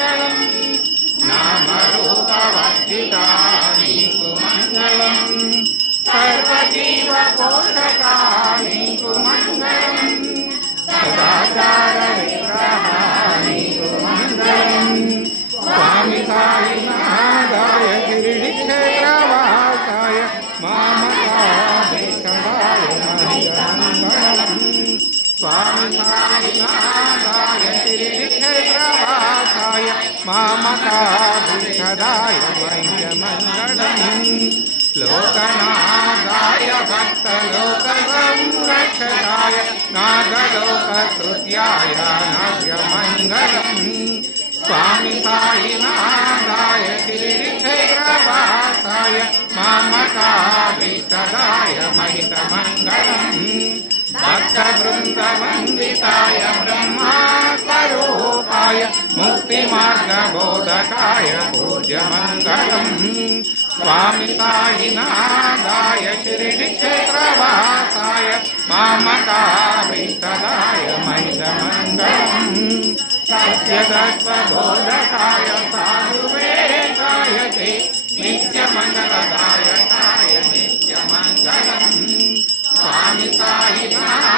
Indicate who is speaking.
Speaker 1: మంగళం. నామరూపవర్జితా మంగళం సర్వజీవ పోషకా మంగళం సదాచార విగ్రహ మంగళం స్వామి సాయినాథాయ గిరిడి క్షేత్రవాసాయ మామకాయ మంగళం స్వామి సాయినాథాయ మామకాభిషదాయ మంగళం లోకనాథాయ భక్తలోక సంరక్షకాయ నాగలోకృత్యాయ నాగ్యమంగళం స్వామి సాయినాథాయ గిరిక్షేత్రవాసాయ మామకాభిషదాయ మహితమంగళం భక్తబృందవందితాయ బ్రహ్మాస్వరూపాయ ముక్తిమార్గబోధకాయ పూజ్యమంగళం. స్వామి సాయినాథాయ క్షేత్రవాసాయ మామకాభిష్టదాయ మహితమంగళం సత్యదత్వబోధకాయ సాధువేదాయ తే నిత్యమంగళదాయకాయ నిత్యమంగళం. స్వామి సాయినాథాయ